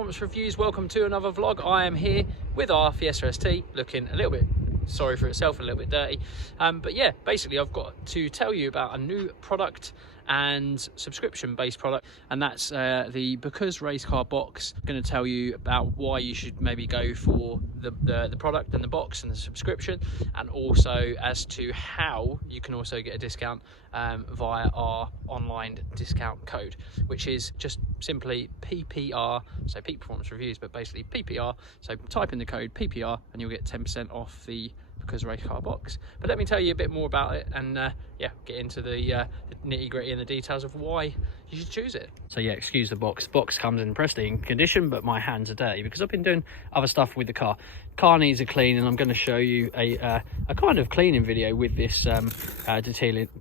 Performance Reviews. Welcome to another vlog. I am here with our Fiesta ST, looking a little bit sorry for itself, a little bit dirty, but yeah, basically I've got to tell you about a new product and subscription based product, and that's the Becauseracecarbox. I'm going to tell you about why you should maybe go for the product and the box and the subscription, and also as to how you can also get a discount via our online discount code, which is just simply PPR, so Peak Performance Reviews, but basically PPR. So type in the code PPR and you'll get 10% off the Becauseracecarbox. But let me tell you a bit more about it, and yeah, get into the nitty-gritty and the details of why you should choose it. So yeah, excuse the box. The box comes in pristine condition, but my hands are dirty because I've been doing other stuff with the car. Car needs a clean, and I'm going to show you a kind of cleaning video with this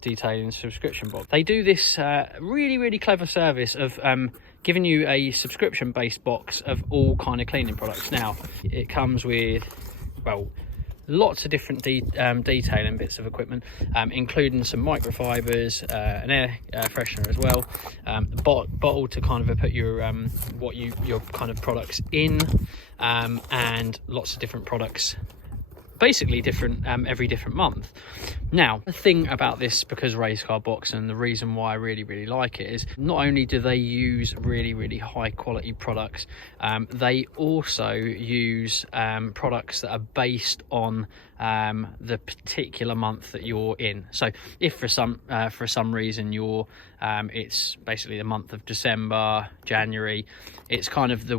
detailing subscription box. They do this really clever service of giving you a subscription based box of all kind of cleaning products. Now it comes with, well, lots of different detailing bits of equipment, including some microfibers, an air freshener as well, bottle to kind of put your your kind of products in, and lots of different products, basically different every different month. Now, the thing about this Becauseracecarbox, and the reason why I really like it, is not only do they use really high quality products, they also use products that are based on the particular month that you're in. So if for some reason you're it's basically the month of December, January, it's kind of the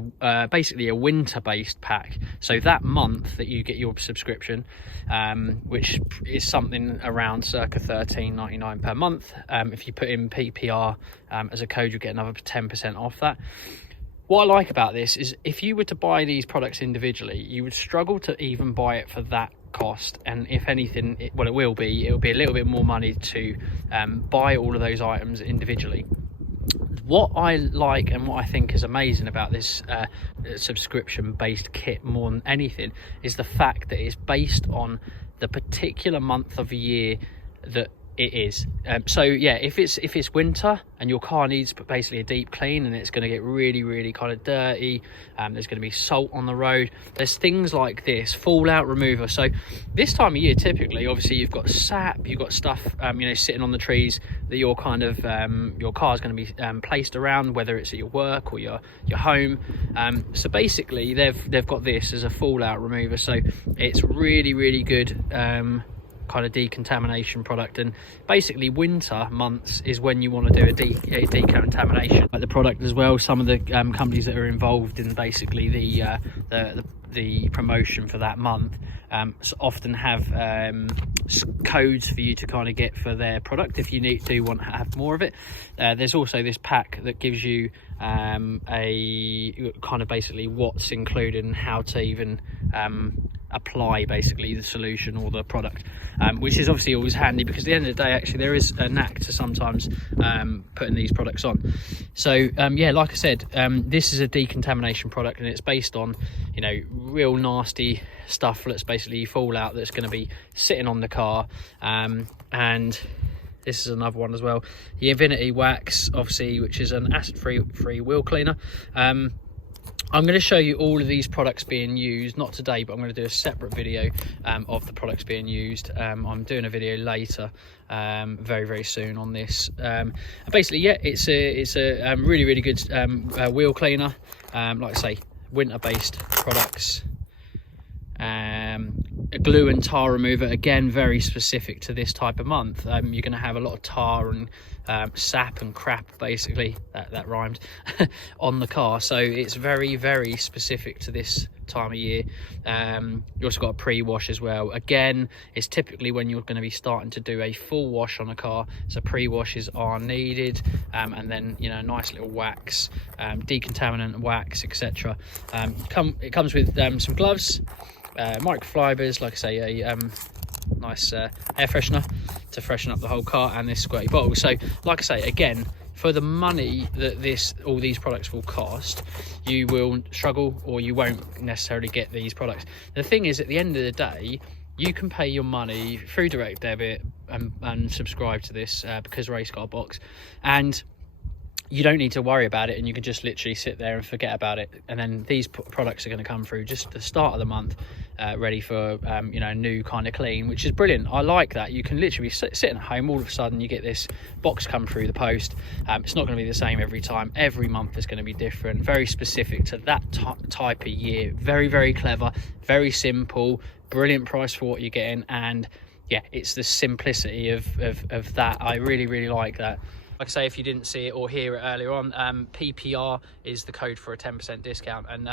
basically a winter based pack. So that month that you get your subscription, which is something around circa $13.99 per month, if you put in PPR as a code, you'll get another 10% off that. What I like about this is if you were to buy these products individually, you would struggle to even buy it for that cost, and if anything, it will be a little bit more money to buy all of those items individually. What I like and what I think is amazing about this subscription based kit more than anything is the fact that it's based on the particular month of the year that it is. So yeah, if it's winter and your car needs basically a deep clean and it's going to get really kind of dirty, there's going to be salt on the road, there's things like this fallout remover. So this time of year, typically, obviously you've got sap, you've got stuff you know, sitting on the trees that your kind of your car is going to be placed around, whether it's at your work or your home. So basically they've got this as a fallout remover, so it's really good kind of decontamination product. And basically winter months is when you want to do a decontamination like the product as well. Some of the companies that are involved in basically the promotion for that month often have codes for you to kind of get for their product if you do want to have more of it. There's also this pack that gives you a kind of basically what's included and how to even apply basically the solution or the product, which is obviously always handy, because at the end of the day, actually there is a knack to sometimes putting these products on. So yeah, like I said, this is a decontamination product, and it's based on, you know, real nasty stuff that's basically fallout that's going to be sitting on the car. And this is another one as well, the Infinity Wax, obviously, which is an acid-free wheel cleaner. I'm going to show you all of these products being used, not today, but I'm going to do a separate video of the products being used. I'm doing a video later, very soon on this. Basically, yeah, it's a really good wheel cleaner. Like I say, winter-based products. A glue and tar remover, again very specific to this type of month. You're going to have a lot of tar and sap and crap, basically, that rhymed, on the car, so it's very specific to this time of year. You also got a pre-wash as well. Again, it's typically when you're going to be starting to do a full wash on a car, so pre-washes are needed, and then, you know, a nice little wax, decontaminant wax, etc. It comes with some gloves, microfibers, like I say, a nice air freshener to freshen up the whole car, and this squirty bottle. So like I say, again, for the money that all these products will cost, you will struggle, or you won't necessarily get these products. The thing is, at the end of the day, you can pay your money through direct debit and subscribe to this Becauseracecarbox, and you don't need to worry about it, and you can just literally sit there and forget about it. And then these products are going to come through just at the start of the month, ready for you know, new kind of clean, which is brilliant. I like that. You can literally be sitting at home, all of a sudden you get this box come through the post. It's not going to be the same every time. Every month is going to be different, very specific to that type of year. Very, very clever, very simple, brilliant price for what you're getting. And yeah, it's the simplicity of that. I really, really like that. Like I say, if you didn't see it or hear it earlier on, PPR is the code for a 10% discount. And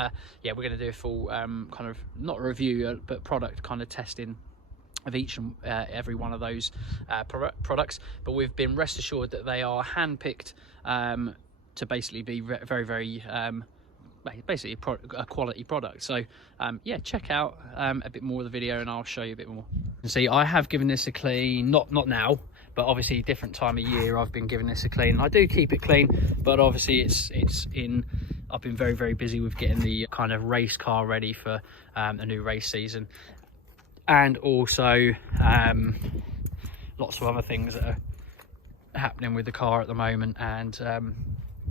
yeah, we're going to do a full kind of, not review, but product kind of testing of each and every one of those products. But we've been rest assured that they are handpicked to basically be very, very basically a quality product. So yeah, check out a bit more of the video and I'll show you a bit more. And see, I have given this a clean, not now, but obviously different time of year I've been giving this a clean. I do keep it clean, but obviously I've been very, very busy with getting the kind of race car ready for a new race season, and also lots of other things that are happening with the car at the moment, and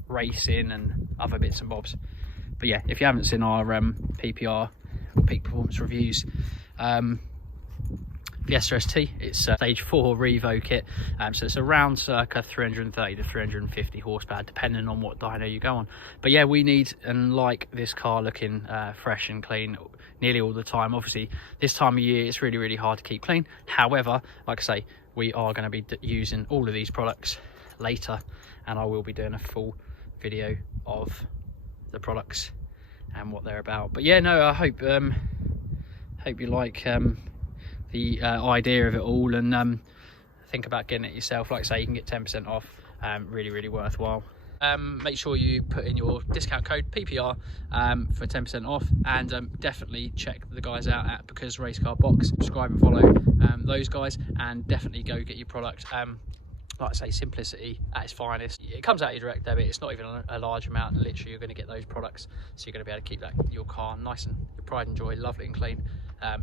racing and other bits and bobs. But yeah, if you haven't seen our PPR, peak performance reviews, Fiesta ST, it's stage 4 Revo kit, so it's around circa 330 to 350 horsepower depending on what dyno you go on. But yeah, we need and like this car looking fresh and clean nearly all the time. Obviously this time of year it's really, really hard to keep clean. However, like I say, we are going to be using all of these products later, and I will be doing a full video of the products and what they're about. But yeah, no, I hope you like the idea of it all, and think about getting it yourself. Like I say, you can get 10% off, really, really worthwhile. Make sure you put in your discount code PPR for 10% off, and definitely check the guys out at Becauseracecarbox. Subscribe and follow those guys, and definitely go get your product. Like I say, simplicity at its finest. It comes out your direct debit. It's not even a large amount, and literally you're going to get those products, so you're going to be able to keep your car nice and your pride and joy, lovely and clean.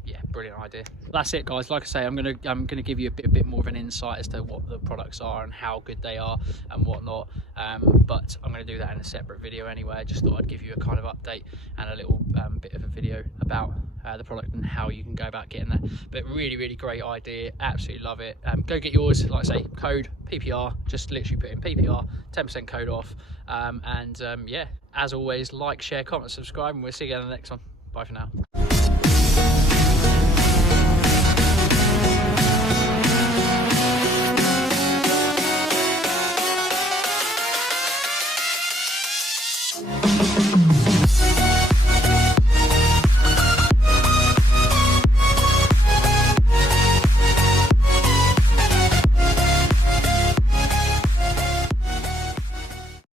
Yeah, brilliant idea. That's it, guys. Like I say, I'm gonna give you a bit more of an insight as to what the products are and how good they are and whatnot. But I'm going to do that in a separate video anyway. I just thought I'd give you a kind of update and a little bit of a video about the product and how you can go about getting that. But really, really great idea. Absolutely love it. Go get yours. Like I say, code PPR. Just literally put in PPR, 10% code off. Yeah, as always, like, share, comment, subscribe, and we'll see you again in the next one. Bye for now.